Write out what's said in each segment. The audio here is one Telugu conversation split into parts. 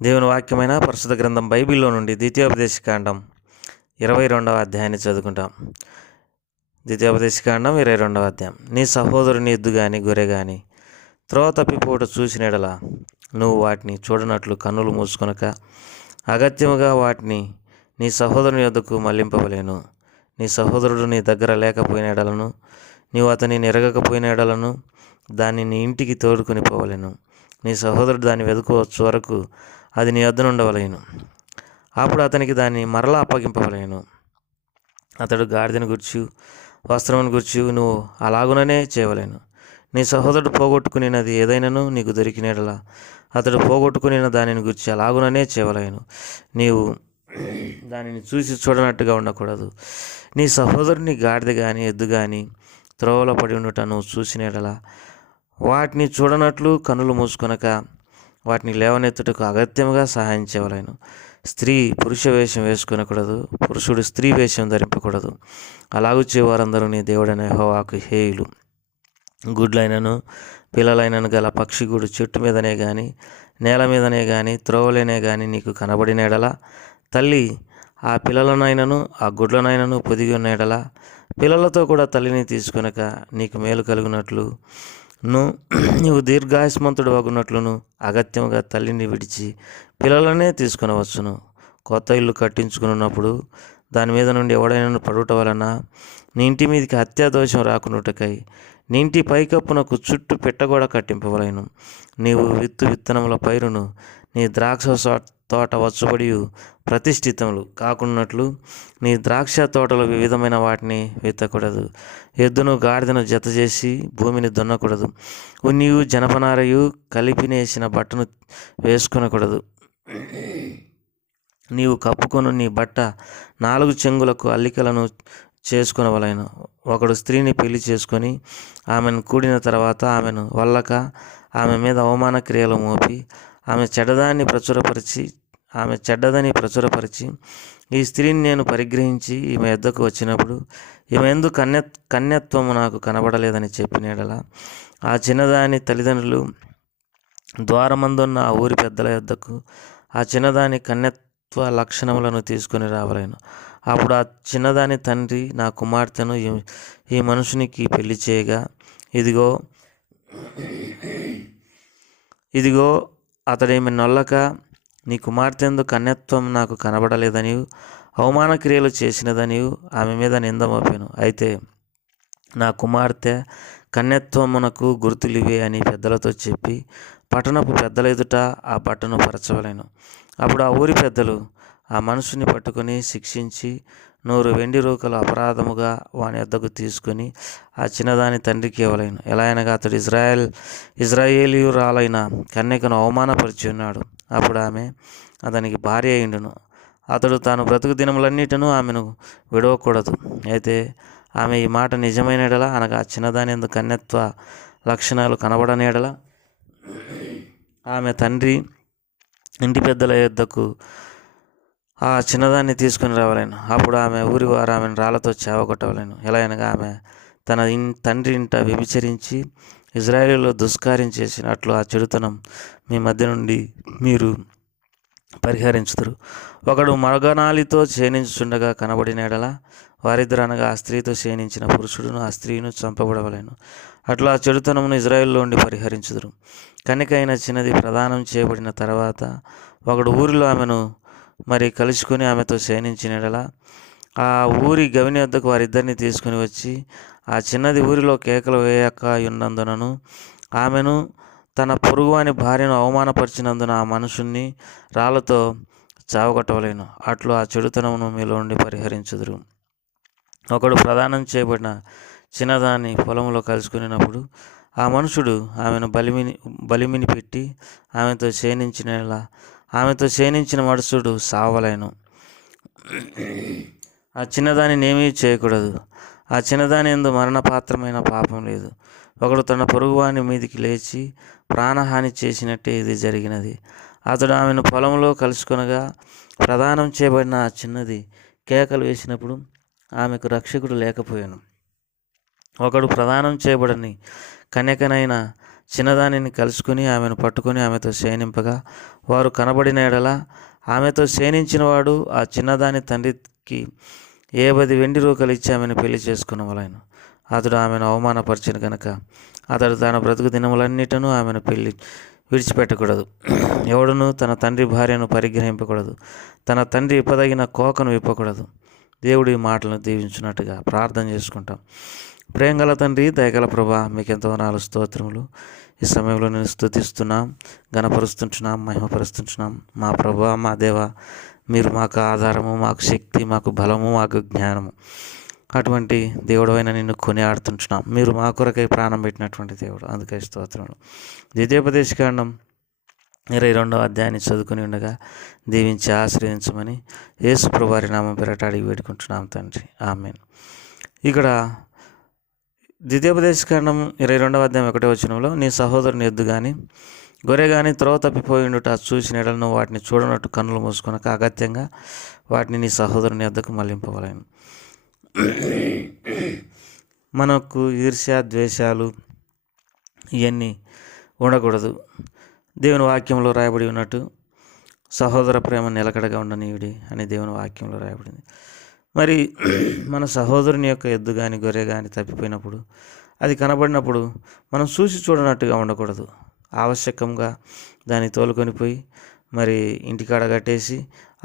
దేవుని వాక్యమైన పరిశుద్ధ గ్రంథం బైబిల్లో నుండి ద్వితీయోపదేశకాండం 22వ అధ్యాయాన్ని చదువుకుంటాం. ద్వితీయోపదేశకాండం 22వ అధ్యాయం. నీ సహోదరుని ఎద్దు గాని గొర్రె గాని త్రోవ తప్పిపోవట చూసిన యెడల నువ్వు వాటిని చూడనట్లు కన్నులు మూసుకొనక అగత్యముగా వాటిని నీ సహోదరుని యొద్దకు మళ్లింపవలేను. నీ సహోదరుడు నీ దగ్గర లేకపోయిన యెడలను నీవు అతనిని ఎరగకపోయిన యెడలను దాన్ని నీ ఇంటికి తోడుకొని పోవలేను. నీ సహోదరుడు దాన్ని వెతుకోవచ్చు వరకు అది నీ వద్ద ఉండవలేను. అప్పుడు అతనికి దాన్ని మరలా అప్పగింపవలేను. అతడు గాడిదను గుర్చి వస్త్రమును గుర్చి నువ్వు అలాగుననే చేయవలేను. నీ సహోదరుడు పోగొట్టుకునినది ఏదైనాను నీకు దొరికిన యెడల అతడు పోగొట్టుకునిన దానిని గుర్చి అలాగుననే చేయవలేను. నీవు దానిని చూసి చూడనట్టుగా ఉండకూడదు. నీ సహోదరుని గాడిద కానీ ఎద్దు కానీ త్రోవలో పడి ఉండుట నువ్వు చూసిన యెడల వాటిని చూడనట్లు కన్నులు మూసుకొనక వాటిని లేవనెత్తుటకు అగత్యముగా సహాయం చేయవలేను. స్త్రీ పురుష వేషం వేసుకొనకూడదు, పురుషుడు స్త్రీ వేషం ధరింపకూడదు. అలాగూ చేయవారందరూ నీ దేవుడైన యెహోవాకు హేయులు. గుడ్లైనను పిల్లలైనను గల పక్షిగూడు చెట్టు మీదనే కానీ నేల మీదనే కానీ త్రోవలేనే కానీ నీకు కనబడిన యెడల తల్లి ఆ పిల్లలనైనను ఆ గుడ్లనైనను పొదిగి ఉన్న యెడల పిల్లలతో కూడా తల్లిని తీసుకొనక నీకు మేలు కలుగునట్లు నీవు దీర్ఘాయుష్మంతుడు అగునట్లును అగత్యముగా తల్లిని విడిచి పిల్లలనే తీసుకునవచ్చును. కొత్త ఇల్లు కట్టించుకున్నప్పుడు దాని మీద నుండి ఎవడైనా పడుట వలన నీ ఇంటి మీదకి హత్యాదోషం రాకున్నటకై నీ ఇంటి పైకప్పునకు చుట్టూ పెట్టగోడ కట్టింపవలేను. నీవు విత్తనముల పైరును నీ ద్రాక్ష తోట వచ్చబడి ప్రతిష్ఠితములు కాకున్నట్లు నీ ద్రాక్ష తోటలో వివిధమైన వాటిని విత్తకూడదు. ఎద్దును గాడిదను జత చేసి భూమిని దున్నకూడదు. నీవు జనపనారయు కలిపినేసిన బట్టను వేసుకొనకూడదు. నీవు కప్పుకొను నీ బట్ట 4 చెంగులకు అల్లికలను చేసుకొనవలెను. ఒకడు స్త్రీని పెళ్లి చేసుకొని ఆమెను కూడిన తర్వాత ఆమెను వల్లక ఆమె మీద అవమాన క్రియలు మోపి ఆమె చెడ్డదని ప్రచురపరిచి ఈ స్త్రీని నేను పరిగ్రహించి ఈమె యొద్దకు వచ్చినప్పుడు ఈమె ఎందు కన్యత్వము నాకు కనబడలేదని చెప్పిన యెడల ఆ చిన్నదాని తల్లిదండ్రులు ద్వారమందున్న ఆ ఊరి పెద్దల యొద్దకు ఆ చిన్నదాని కన్యత్వ లక్షణములను తీసుకొని రావలేను. అప్పుడు ఆ చిన్నదాని తండ్రి నా కుమార్తెను ఈ మనుషునికి పెళ్లి చేయగా ఇదిగో అతడేమి నొల్లక నీ కుమార్తెందు కన్యత్వం నాకు కనబడలేదనియు అవమాన క్రియలు చేసినదనియు ఆమె మీద నింద మోపాను. అయితే నా కుమార్తె కన్యత్వమునకు గుర్తులివే అని పెద్దలతో చెప్పి పట్టణపు పెద్దల ఎదుట ఆ బట్టను పరచవలేను. అప్పుడు ఆ ఊరి పెద్దలు ఆ మనుషుని పట్టుకొని శిక్షించి 100 వెండి రూకలు అపరాధముగా వాని వద్దకు తీసుకొని ఆ చిన్నదాని తండ్రికి ఇవ్వలేను. ఎలా అనగా అతడు ఇజ్రాయేలీయురాలైన కన్యకను అవమానపరిచి ఉన్నాడు. అప్పుడు ఆమె అతనికి భార్య అయిండును. అతడు తాను బ్రతుకు దినములన్నిటినూ ఆమెను విడవకూడదు. అయితే ఆమె ఈ మాట నిజమైన యెడల అనగా చిన్నదాని యందు కన్యత్వ లక్షణాలు కనబడని యెడల ఆమె తండ్రి ఇంటి పెద్దల యొద్దకు ఆ చిన్నదాన్ని తీసుకుని రావలేను. అప్పుడు ఆమె ఊరి వారు ఆమెను రాళ్లతో చావగొట్టవలేను. ఎలా అనగా ఆమె తన తండ్రి ఇంట వ్యభిచరించి ఇజ్రాయేలులో దుష్కార్యం చేసినట్లు ఆ చెడుతనం మీ మధ్య నుండి మీరు పరిహరించుదురు. ఒకడు మగనాలితో క్షీణించుచుండగా కనబడిన యెడల వారిద్దరు అనగా ఆ స్త్రీతో క్షీణించిన పురుషుడును ఆ స్త్రీను చంపబడవలేను. అట్లా ఆ చెడుతనమును ఇజ్రాయేలులో ఉండి పరిహరించుదురు. కన్యకైన చిన్నది ప్రదానం చేయబడిన తర్వాత ఒకడు ఊరిలో ఆమెను మరి కలుసుకొని ఆమెతో క్షీణించిన యెడల ఆ ఊరి గవిని వద్దకు వారిద్దరిని తీసుకుని వచ్చి ఆ చిన్నది ఊరిలో కేకలు వేయక ఉన్నందునను ఆమెను తన పొరుగువాని భార్యను అవమానపరిచినందున ఆ మనుషుణ్ణి రాళ్లతో చావగొట్టవలేను. అట్లు ఆ చెడుతనమును మీలో ఉండి పరిహరించుదురు. ఒకడు ప్రదానం చేయబడిన చిన్నదాన్ని పొలంలో కలుసుకున్నప్పుడు ఆ మనుషుడు ఆమెను బలిమిని పెట్టి ఆమెతో క్షీణించిన మనుషుడు సావలేను. ఆ చిన్నదానిని ఏమీ చేయకూడదు. ఆ చిన్నదాని యందు మరణపాత్రమైన పాపం లేదు. ఒకడు తన పొరుగువాని మీదికి లేచి ప్రాణహాని చేసినట్టే ఇది జరిగినది. అతడు ఆమెను పొలంలో కలుసుకొనగా ప్రదానం చేయబడిన ఆ చిన్నది కేకలు వేసినప్పుడు ఆమెకు రక్షకుడు లేకపోయాను. ఒకడు ప్రదానం చేయబడని కన్యకనైన చిన్నదానిని కలుసుకుని ఆమెను పట్టుకొని ఆమెతో శయనింపగా వారు కనబడిన ఎడల ఆమెతో శయనించినవాడు ఆ చిన్నదాని తండ్రికి 10 వెండి రూకలు ఇచ్చి ఆమెను పెళ్లి చేసుకునవలెను. అతడు ఆమెను అవమానపరిచిన కనుక అతడు తన బ్రతుకు దినములన్నిటను ఆమెను విడిచిపెట్టకూడదు. ఎవడును తన తండ్రి భార్యను పరిగ్రహింపకూడదు, తన తండ్రి ఇప్పదగిన కోకను విప్పకూడదు. దేవుడి మాటలను దీవించున్నట్టుగా ప్రార్థన చేసుకుంటాం. ప్రేమగల తండ్రి, దయగల ప్రభా, మీకెంతో నాలుగు స్తోత్రములు. ఈ సమయంలో నేను స్తుతిస్తున్నాం, ఘనపరుస్తుంటున్నాం, మహిమపరుస్తుంటున్నాం. మా ప్రభా, మా దేవ, మీరు మాకు ఆధారము, మాకు శక్తి, మాకు బలము, మాకు జ్ఞానము. అటువంటి దేవుడైన నిన్ను కొనియాడుతుంటున్నాం. మీరు మా కొరకై ప్రాణం పెట్టినటువంటి దేవుడు, అందుకే స్తోత్రములు. ద్వితీయోపదేశకాండం 22వ అధ్యాయాన్ని చదువుకుని ఉండగా దీవించి ఆశ్రయించమని యేసు ప్రభువారి నామం పేరట అడిగి వేడుకుంటున్నాం తండ్రి, ఆమేన్. ఇక్కడ ద్వితీయోపదేశకాండం 22వ అధ్యాయం 1వ వచనంలో, నీ సహోదరుని ఎద్దు కానీ గొర్రె కానీ త్రోవ తప్పిపోయిండుట చూసిన ఎడల నువ్వు వాటిని చూడనట్టు కన్నులు మూసుకొనక అగత్యంగా వాటిని నీ సహోదరుని ఎద్దకు మళ్లింపవలెను. మనకు ఈర్ష్య, ద్వేషాలు ఇవన్నీ ఉండకూడదు. దేవుని వాక్యంలో రాయబడి ఉన్నట్టు సహోదర ప్రేమ నిలకడగా ఉండనీయుడి అని దేవుని వాక్యంలో రాయబడింది. మరి మన సహోదరుని యొక్క ఎద్దు కానీ గొర్రె కానీ తప్పిపోయినప్పుడు, అది కనబడినప్పుడు మనం చూసి చూడనట్టుగా ఉండకూడదు. ఆవశ్యకంగా దాన్ని తోలుకొని పోయి మరి ఇంటికాడ కట్టేసి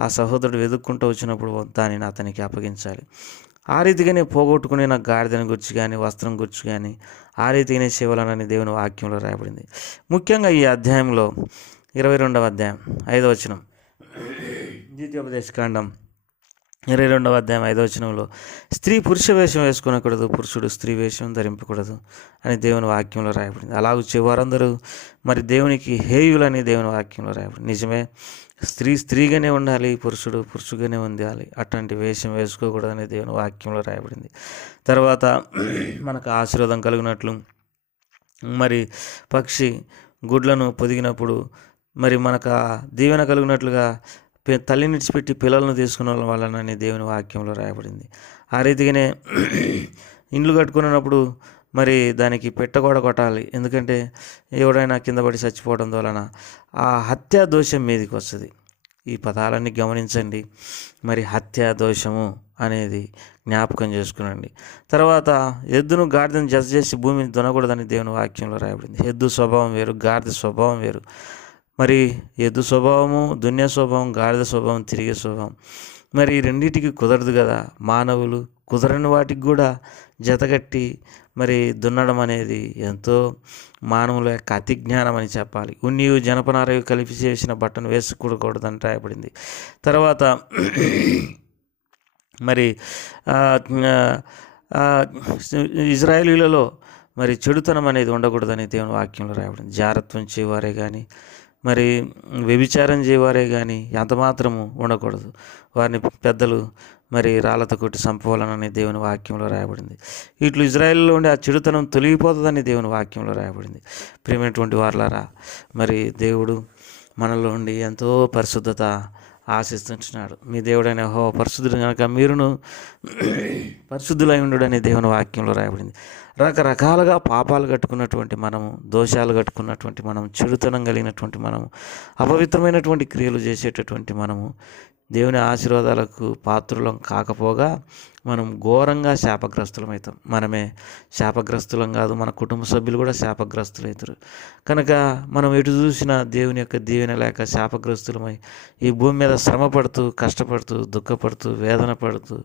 ఆ సహోదరుడు వెతుక్కుంటూ వచ్చినప్పుడు దానిని అతనికి అప్పగించాలి. ఆ రీతిగానే పోగొట్టుకునే నా గాడిదని గురించి కానీ వస్త్రం గురించి కానీ ఆ రీతిగానే చేయాలని దేవుని వాక్యంలో రాయబడింది. ముఖ్యంగా ఈ అధ్యాయంలో 22వ అధ్యాయం 5వ వచనం, ద్వితీయోపదేశకాండం 22వ అధ్యాయం 5వ వచనంలో, స్త్రీ పురుష వేషం వేసుకునకూడదు, పురుషుడు స్త్రీ వేషం ధరింపకూడదు అని దేవుని వాక్యంలో రాయబడింది. అలాగూ వారందరూ మరి దేవునికి హేయులని దేవుని వాక్యంలో రాయబడింది. నిజమే, స్త్రీ స్త్రీగానే ఉండాలి, పురుషుడు పురుషుగానే ఉండాలి. అట్లాంటి వేషం వేసుకోకూడదని దేవుని వాక్యంలో రాయబడింది. తర్వాత మనకు ఆశీర్వాదం కలిగినట్లు మరి పక్షి గుడ్లను పొదిగినప్పుడు మరి మనకు దీవెన కలిగినట్లుగా తల్లిని విడిచిపెట్టి పిల్లలను తీసుకున్న వాళ్ళని దేవుని వాక్యంలో రాయబడింది. ఆ రీతిగానే ఇండ్లు కట్టుకున్నప్పుడు మరి దానికి పెట్టగోడ కొట్టాలి. ఎందుకంటే ఎవడైనా కింద పడి చచ్చిపోవడం వలన ఆ హత్యా దోషం మీదకి వస్తుంది. ఈ పదాలన్నీ గమనించండి. మరి హత్యా దోషము అనేది జ్ఞాపకం చేసుకునండి. తర్వాత ఎద్దును గాడిదను జత చేసి భూమిని దున్నకూడదని దేవుని వాక్యంలో రాయబడింది. ఎద్దు స్వభావం వేరు, గాడిద స్వభావం వేరు. మరి ఎద్దు స్వభావము దున్నే స్వభావం, గాడిద స్వభావం తిరిగే స్వభావం. మరి రెండింటికి కుదరదు కదా. మానవులు కుదరని వాటికి కూడా జతగట్టి మరి దున్నడం అనేది ఎంతో మానవుల యొక్క అతి జ్ఞానం అని చెప్పాలి. ఉన్నియు జనపనారయు కలిపి చేసిన బట్టను వేసుకోకూడదని రాయబడింది. తర్వాత మరి ఇజ్రాయేలీలలో మరి చెడుతనం అనేది ఉండకూడదని దేవుని వాక్యంలో రాయబడింది. జారత్వం చేయవారే కానీ మరి వ్యభిచారం చేయవారే కానీ ఎంత మాత్రము ఉండకూడదు. వారిని పెద్దలు మరి రాళ్ళతో కొట్టి చంపవాలనని దేవుని వాక్యంలో రాయబడింది. ఇట్లు ఇజ్రాయేల్లో ఉండే ఆ చెడుతనం తొలగిపోతుందని దేవుని వాక్యంలో రాయబడింది. ప్రియమైనటువంటి వారలారా, మరి దేవుడు మనలో ఉండి ఎంతో పరిశుద్ధత ఆశిస్తుంటున్నాడు. మీ దేవుడైన యెహోవా పరిశుద్ధుడు కనుక మీరును పరిశుద్ధులై ఉండుడని దేవుని వాక్యంలో రాయబడింది. రకరకాలుగా పాపాలు కట్టుకున్నటువంటి మనము, దోషాలు కట్టుకున్నటువంటి మనము, చెడుతనం కలిగినటువంటి మనము, అపవిత్రమైనటువంటి క్రియలు చేసేటటువంటి మనము దేవుని ఆశీర్వాదాలకు పాత్రులం కాకపోగా మనం ఘోరంగా శాపగ్రస్తులమవుతాం. మనమే శాపగ్రస్తులం కాదు, మన కుటుంబ సభ్యులు కూడా శాపగ్రస్తులవుతారు. కనుక మనం ఎటు చూసినా దేవుని యొక్క దీవెన లేక శాపగ్రస్తులమై ఈ భూమి మీద శ్రమపడుతూ, కష్టపడుతూ, దుఃఖపడుతూ, వేదన పడుతూ,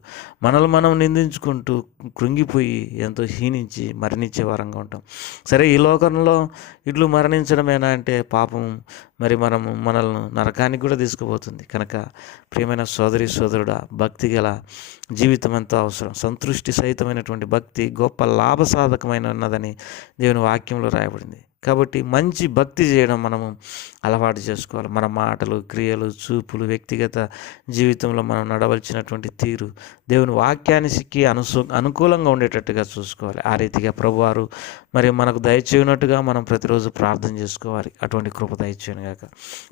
మనల్ని మనం నిందించుకుంటూ, కృంగిపోయి ఎంతో హీనించి మరణించే వారంగా ఉంటాం. సరే, ఈ లోకంలో ఇట్లు మరణించడమేనా అంటే పాపం మరి మనల్ని నరకానికి కూడా తీసుకుపోతుంది. కనుక ప్రియమైన సోదరి సోదరుడా, భక్తి గల జీవితం ఎంతో అవసరం. సంతృష్టి సహితమైనటువంటి భక్తి గొప్ప లాభసాధకమైన ఉన్నదని దేవుని వాక్యంలో రాయబడింది. కాబట్టి మంచి భక్తి చేయడం మనము అలవాటు చేసుకోవాలి. మన మాటలు, క్రియలు, చూపులు, వ్యక్తిగత జీవితంలో మనం నడవలసినటువంటి తీరు దేవుని వాక్యానికి అనుకూలంగా ఉండేటట్టుగా చూసుకోవాలి. ఆ రీతిగా ప్రభువారు మరి మనకు దయచేయనట్టుగా మనం ప్రతిరోజు ప్రార్థన చేసుకోవాలి. అటువంటి కృప దయచేయను గాక.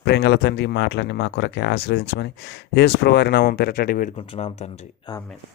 ప్రేమగల తండ్రి, మాటలన్నీ మా కొరకే ఆశీర్వదించమని యేసు ప్రభువారి నామం పేరట అడిగి వేడుకుంటున్నాం తండ్రి, ఆమేన్.